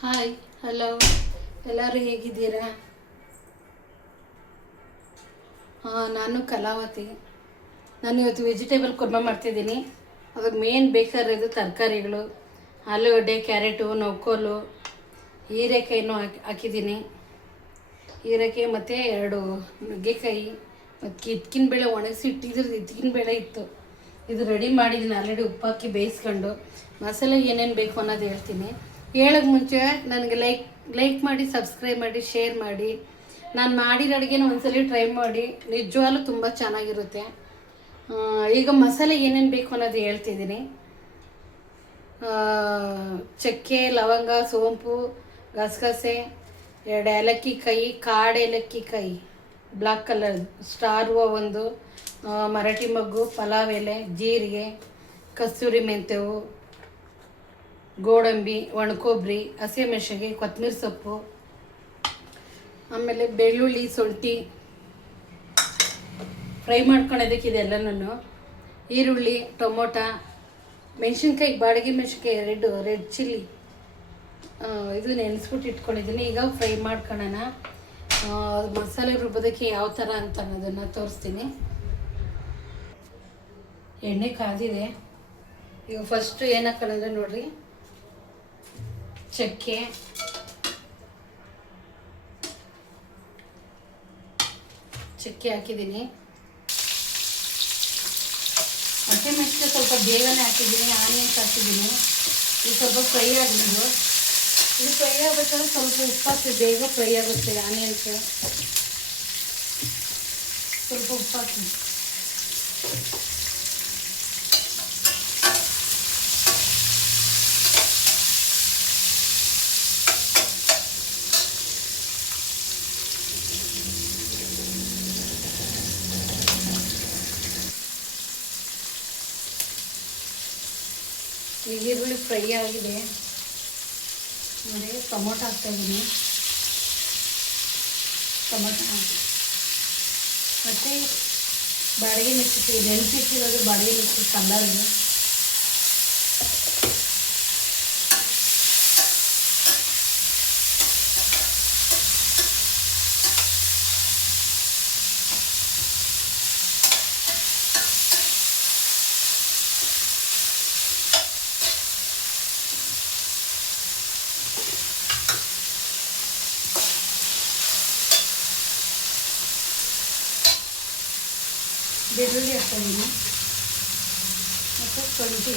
Hi, hello, ಎಲ್ಲರೂ ಹೇಗಿದ್ದೀರಾ? ನಾನು ಕಲಾವತಿ. ನಾನು ಇವತ್ತು ವೆಜಿಟೇಬಲ್ ಕುರ್ಮಾ ಮಾಡ್ತಿದ್ದೀನಿ. ಅದಕ್ಕೆ ಮೇನ್ ಬೇಕಾಗಿರೋದು ತರಕಾರಿಗಳು: ಆಲೂಗಡ್ಡೆ, ಕ್ಯಾರೆಟು, ನೌಕೋಲು, ಹೀರೆಕಾಯಿನೂ ಹಾಕಿದ್ದೀನಿ. ಹೀರೆಕಾಯಿ ಮತ್ತು 2 ನುಗ್ಗೆಕಾಯಿ ಮತ್ತು ಇದ್ಕಿನ ಬೇಳೆ ಒಣಗಿಸಿ ಇಟ್ಟಿದ್ರೆ ಇದ್ಕಿನ ಬೇಳೆ ಇತ್ತು. ಇದು ರೆಡಿ ಮಾಡಿದ್ದೀನಿ ಆಲ್ರೆಡಿ, ಉಪ್ಪಾಕಿ ಬೇಯಿಸ್ಕೊಂಡು. ಮಸಾಲೆ ಏನೇನು ಬೇಕು ಅನ್ನೋದು ಹೇಳ್ತೀನಿ. ಹೇಳೋಕ್ಕೆ ಮುಂಚೆ ನನಗೆ ಲೈಕ್ ಮಾಡಿ, ಸಬ್ಸ್ಕ್ರೈಬ್ ಮಾಡಿ, ಶೇರ್ ಮಾಡಿ. ನಾನು ಮಾಡಿರೋ ಅಡುಗೆನ ಒಂದ್ಸಲ ಟ್ರೈ ಮಾಡಿ, ನಿಜವಾಗ್ಲೂ ತುಂಬ ಚೆನ್ನಾಗಿರುತ್ತೆ. ಈಗ ಮಸಾಲೆ ಏನೇನು ಬೇಕು ಅನ್ನೋದು ಹೇಳ್ತಿದ್ದೀನಿ. ಚಕ್ಕೆ, ಲವಂಗ, ಸೋಂಪು, ಗಸಗಸೆ, 2 ಏಲಕ್ಕಿ ಕಾಯಿ, ಕಾಡು ಏಲಕ್ಕಿ ಕಾಯಿ, ಬ್ಲ್ಯಾಕ್ ಕಲರ್, ಸ್ಟಾರ್ ಹೂವು 1, ಮರಾಠಿ ಮೊಗ್ಗು, ಪಲಾವ್ ಎಲೆ, ಜೀರಿಗೆ, ಕಸ್ತೂರಿ ಮೆಂತ್ಯವು, ಗೋಡಂಬಿ, ಒಣಕೊಬ್ಬರಿ, ಹಸಿಮೆಣಸಿನ್ಕಾಯಿ, ಕೊತ್ತಂಬರಿ ಸೊಪ್ಪು, ಆಮೇಲೆ ಬೆಳ್ಳುಳ್ಳಿ, ಶುಂಠಿ ಫ್ರೈ ಮಾಡ್ಕೊಳೋದಕ್ಕಿದೆ ಎಲ್ಲನೂ. ಈರುಳ್ಳಿ, ಟೊಮೊಟೊ, ಮೆಣಸಿನ್ಕಾಯಿ, ಬಾಡಿಗೆ ಮೆಣಸಿನ್ಕಾಯಿ, ರೆಡ್ ಚಿಲ್ಲಿ, ಇದು ನೆನೆಸ್ಬಿಟ್ಟು ಇಟ್ಕೊಂಡಿದ್ದೀನಿ. ಈಗ ಫ್ರೈ ಮಾಡ್ಕೊಳ್ಳೋಣ. ಮಸಾಲೆ ರುಬ್ಬೋದಕ್ಕೆ ಯಾವ ಥರ ಅಂತ ಅನ್ನೋದನ್ನು ತೋರಿಸ್ತೀನಿ. ಎಣ್ಣೆ ಕಾದಿದೆ. ಈಗ ಫಸ್ಟು ಏನು ಹಾಕೊಳ್ಳೋದ್ರೆ ನೋಡಿರಿ, ಚಕ್ಕೆ, ಹಾಕಿದ್ದೀನಿ. ಹಸಿಮೆಣಸಿನ್ಕಾಯಿ ಸ್ವಲ್ಪ ಬೇಗನೆ ಹಾಕಿದ್ದೀನಿ. ಆನಿಯನ್ಸ್ ಹಾಕಿದ್ದೀನಿ. ಇದು ಸ್ವಲ್ಪ ಫ್ರೈ ಆಗಲಿದ್ದು. ಇದು ಫ್ರೈ ಆಗಬೇಕಾದ್ರೆ ಸ್ವಲ್ಪ ಉಪ್ಪು ಹಾಕಿ, ಬೇಗ ಫ್ರೈ ಆಗುತ್ತೆ ಆನಿಯನ್ಸ್. ಸ್ವಲ್ಪ ಉಪ್ಪು ಹಾಕಿ. ಈಗ ಈರುಳ್ಳಿ ಫ್ರೈ ಆಗಿದೆ ನೋಡಿ. ಟೊಮೊಟೊ ಹಾಕ್ತಾಯಿದ್ದೀನಿ. ಟೊಮೊಟೊ ಮತ್ತು ಬಾಡಿಗೆ ಮೆಣಸಿನ್ಕಾಯಿ, ನೆನೆಸಿಟ್ಟಿರೋದು ಬಾಡಿಗೆ ಮೆಣಸಿನ್ಕಾಯಿ ಕಲ್ಲರ್ಗೆ. ಬೆಳ್ಳುಳ್ಳಿ ಹಾಕ್ತಾಯಿದ್ದೀನಿ ಮತ್ತು ಶುಂಠಿ.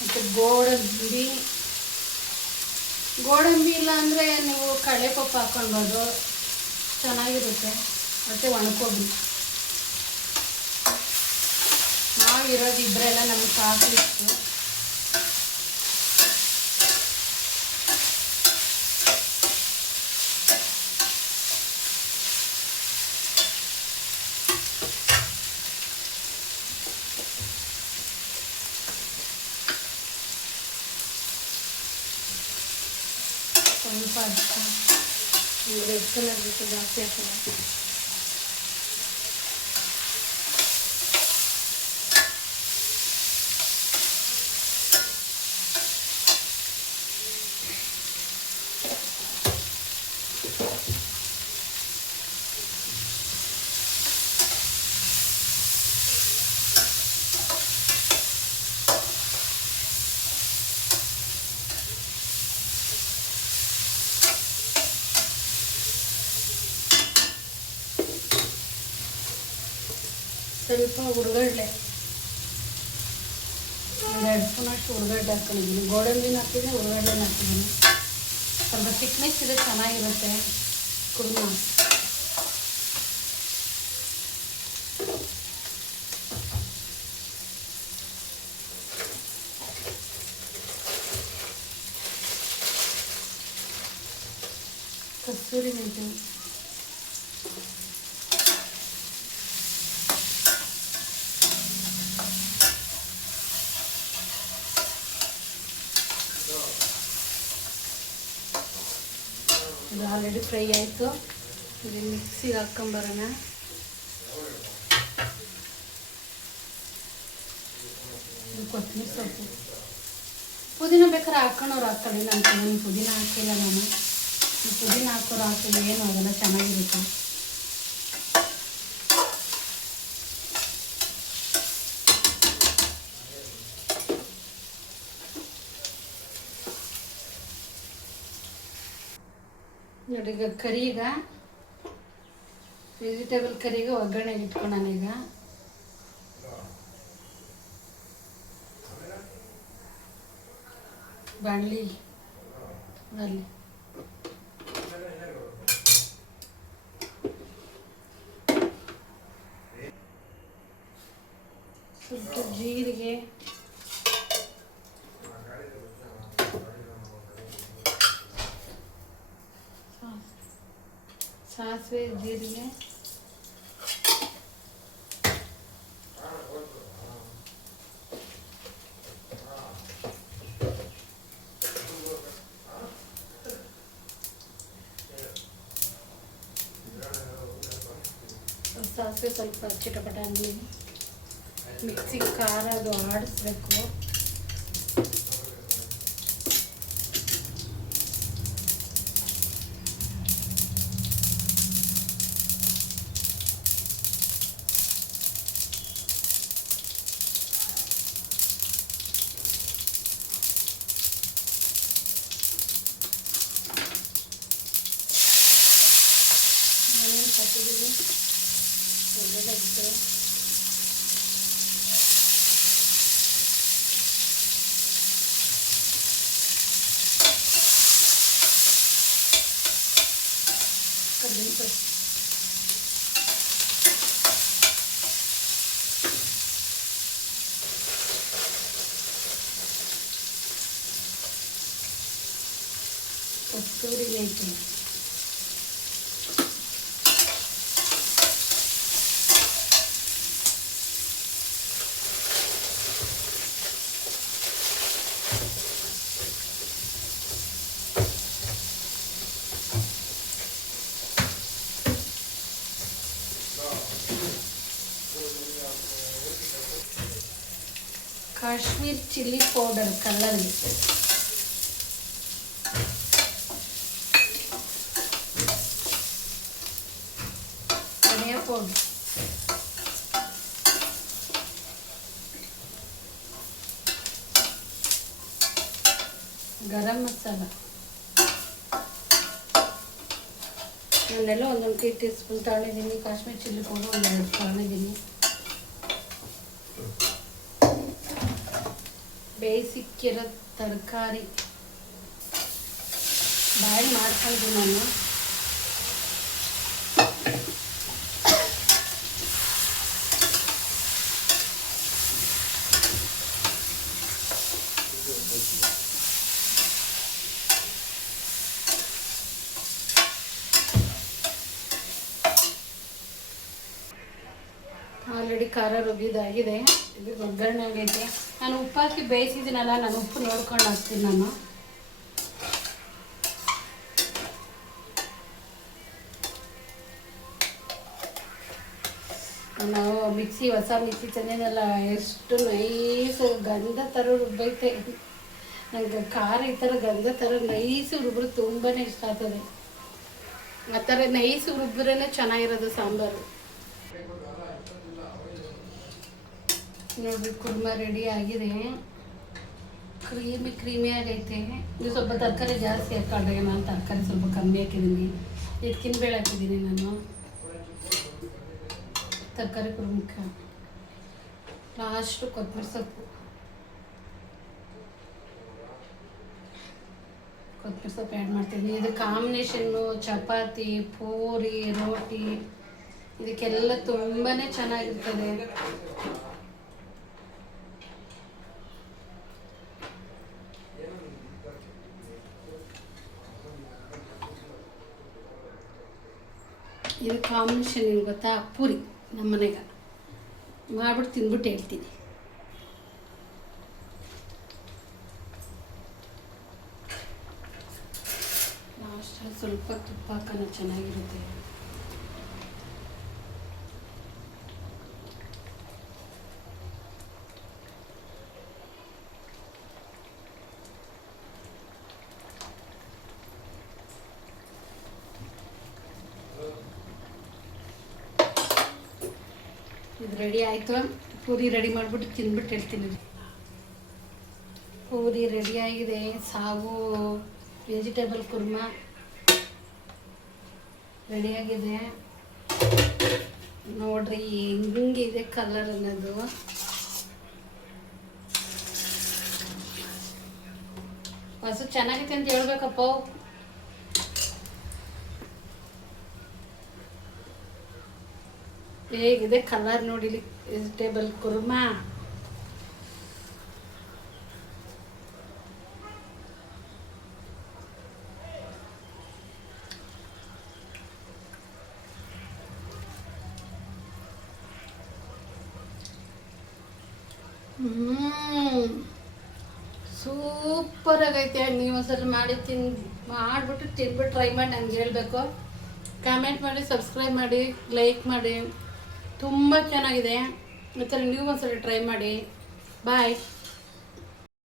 ಮತ್ತು ಗೋಡಂಬಿ ಇಲ್ಲ ಅಂದರೆ ನೀವು ಕಡಲೆಪಪ್ಪು ಹಾಕ್ಕೊಳ್ಬೋದು, ಚೆನ್ನಾಗಿರುತ್ತೆ. ಮತ್ತು ಒಣಕೊಬ್ಬರಿ. ನಾವಿರೋದು ಇಬ್ಬರೆಲ್ಲ, ನಮಗೆ ಸಾಕಿತ್ತು. ಸ್ವಲ್ಪ ಅರ್ಥ ರೆಡ್ ಕಲರ್ ಬೇಕು, ಜಾಸ್ತಿ ಹಾಕೋಣ. ಸ್ವಲ್ಪ ಹುರ್ಗಡ್ಲೆ, 1-2 ಸ್ಪೂನಷ್ಟು ಹುರ್ಗಡ್ಲೆ ಹಾಕ್ಕೊಂಡಿದ್ದೀನಿ. ಗೋಡಂಬಿನ ಹಾಕಿದ್ದೀನಿ, ಹುರ್ಗಡ್ಲೆನ ಹಾಕಿದ್ದೀನಿ. ಸ್ವಲ್ಪ ತಿಕ್ನೆಸ್ ಇದೆ, ಚೆನ್ನಾಗಿರುತ್ತೆ ಕುರ್ಮಾ. ಕಸ್ತೂರಿ ಮೆಂತ್ಯ, ಇದು ಆಲ್ರೆಡಿ ಫ್ರೈ ಆಯಿತು. ಇದು ಮಿಕ್ಸಿಗೆ ಹಾಕ್ಕೊಂಬರೋಣ. ಕೊತ್ತಂಬರಿ ಸೊಪ್ಪು, ಪುದೀನ ಬೇಕಾದ್ರೆ ಹಾಕ್ಕೊಂಡವ್ರು ಹಾಕ್ಕೊಳ್ಳಿ. ನಾನು ಪುದೀನ ಹಾಕಿಲ್ಲ. ನಾನು ಪುದೀನ ಹಾಕೋರು ಹಾಕಿಲ್ಲ, ಏನು ಆಗಲ್ಲ, ಚೆನ್ನಾಗಿರುತ್ತೆ. ನೋಡಿ ಈಗ ಕರಿಗ ವೆಜಿಟೇಬಲ್ ಕರಿಗೆ ಒಗ್ಗರಣೆಗೆ ಇಟ್ಕೊಂಡು ನಾನೀಗ ಬಾಣಲಿ ಅಲ್ಲಿ ಸ್ವಲ್ಪ ಜೀರಿಗೆ, ಸಾಸಿವೆ, ಜೀರಿಗೆ, ಸಾಸಿವೆ ಸ್ವಲ್ಪ ಚಿಟಪಟ ಅನ್ನಿ ಮಿಕ್ಸಿಗೆ ಖಾರ ಅದು ಆಡಿಸ್ಬೇಕು. ನಾನೇನು ಕಟ್ಟಿದ್ದೀನಿ ಒಳ್ಳೆದಾಗುತ್ತೆ. ಕರ್ಬೇವಿನ ಸೊಪ್ಪು, ಕಸ್ತೂರಿ ಮೇಥಿ, ಕಾಶ್ಮೀರ್ ಚಿಲ್ಲಿ ಪೌಡರ್ ಕಲರ್ಗೆ, ಧನಿಯಾ ಪೌಡರ್, ಗರಂ ಮಸಾಲ, ನಾನೆಲ್ಲ ಒಂದೊಂದು ಟೀ ಸ್ಪೂನ್ ತಗೊಂಡಿದ್ದೀನಿ. ಕಾಶ್ಮೀರ್ ಚಿಲ್ಲಿ ಪೌಡರ್ ಒಂದೆರಡು ತಗೊಂಡಿದ್ದೀನಿ. ಬೇಯಿಸಿಕ್ಕಿರೋ ತರಕಾರಿ ಬಾಯ್ಲ್ ಮಾಡ್ಕೊಂಡು ನಾನು ಆಲ್ರೆಡಿ ಖಾರ ರುಬ್ಬಿದಾಗಿದೆ. ಇದು ಒಗ್ಗರಣೆ ಆಗೈತೆ. ನಾನು ಉಪ್ಪು ಹಾಕಿ ಬೇಯಿಸಿದ್ದೀನಲ್ಲ, ನಾನು ಉಪ್ಪು ನೋಡ್ಕೊಂಡು ಹಾಕ್ತೀನಿ. ನಾವು ಹೊಸ ಮಿಕ್ಸಿ ತಂದೇನಲ್ಲ, ಎಷ್ಟು ನೈಸು ಗಂಧ ಥರ ರುಬ್ಬೈತೆ. ನನಗೆ ಖಾರ ಈ ಥರ ಗಂಧ ಥರ ನೈಸು ರುಬ್ಬಿದ್ರೆ ತುಂಬಾ ಇಷ್ಟ ಆಗ್ತದೆ. ಆ ಥರ ನೈಸು ರುಬ್ಬ್ರೇ ಚೆನ್ನಾಗಿರೋದು ಸಾಂಬಾರು. ನೋಡ್ರಿ ಕುರ್ಮಾ ರೆಡಿ ಆಗಿದೆ. ಕ್ರೀಮಿ ಆಗೈತೆ. ಇದು ಸ್ವಲ್ಪ ತರಕಾರಿ ಜಾಸ್ತಿ ಹಾಕೊಂಡ್ರೆ, ನಾನು ತರಕಾರಿ ಸ್ವಲ್ಪ ಕಮ್ಮಿ ಹಾಕಿದ್ದೀನಿ. ಇದಕ್ಕಿನ ಬೇಳೆ ಹಾಕಿದ್ದೀನಿ ನಾನು. ತರಕಾರಿ ಕುರ್ಮಕ್ಕ ಲಾಸ್ಟು ಕೊತ್ತಂಬರಿ ಸೊಪ್ಪು ಆ್ಯಡ್ ಮಾಡ್ತೀನಿ. ಇದು ಕಾಂಬಿನೇಷನ್ನು ಚಪಾತಿ, ಪೂರಿ, ರೋಟಿ ಇದಕ್ಕೆಲ್ಲ ತುಂಬಾ ಚೆನ್ನಾಗಿರ್ತದೆ. ಇದು ಕಾಂಬಿನೇಷನ್ ಏನು ಗೊತ್ತಾ? ಪೂರಿ ನಮ್ಮ ಮನೆಗೆ ಮಾಡ್ಬಿಟ್ಟು ತಿಂದ್ಬಿಟ್ಟು ಹೇಳ್ತೀನಿ. ಲಾಸ್ಟಲ್ಲಿ ಸ್ವಲ್ಪ ತುಪ್ಪ ಹಾಕೋಣ, ಚೆನ್ನಾಗಿರುತ್ತೆ. ಇದು ರೆಡಿ ಆಯಿತು. ಪೂರಿ ರೆಡಿ ಮಾಡಿಬಿಟ್ಟು ತಿಂದ್ಬಿಟ್ಟು ಹೇಳ್ತೀನಿ. ಪೂರಿ ರೆಡಿಯಾಗಿದೆ. ಸಾಗು ವೆಜಿಟೇಬಲ್ ಕುರ್ಮಾ ರೆಡಿಯಾಗಿದೆ. ನೋಡ್ರಿ ಹೆಂಗಿದೆ ಕಲರ್ ಅನ್ನೋದು. ಹೊಸ ಚೆನ್ನಾಗೈತೆ ಅಂತ ಹೇಳ್ಬೇಕಪ್ಪ. ಹೇಗಿದೆ ಕಲರ್ ನೋಡಿಲಿ. ವೆಜಿಟೇಬಲ್ ಕುರ್ಮಾ ಸೂಪರ್ ಆಗೈತೆ. ನೀವು ಒಂದ್ಸಲ ಮಾಡಿಬಿಟ್ಟು ತಿಂದ್ಬಿಟ್ಟು ಟ್ರೈ ಮಾಡಿ ನನಗೆ ಹೇಳಬೇಕು. ಕಾಮೆಂಟ್ ಮಾಡಿ, ಸಬ್ಸ್ಕ್ರೈಬ್ ಮಾಡಿ, ಲೈಕ್ ಮಾಡಿ. ತುಂಬ ಚೆನ್ನಾಗಿದೆ. ಈ ಥರ ನೀವು ಒಂದ್ಸಲ ಟ್ರೈ ಮಾಡಿ. ಬಾಯ್.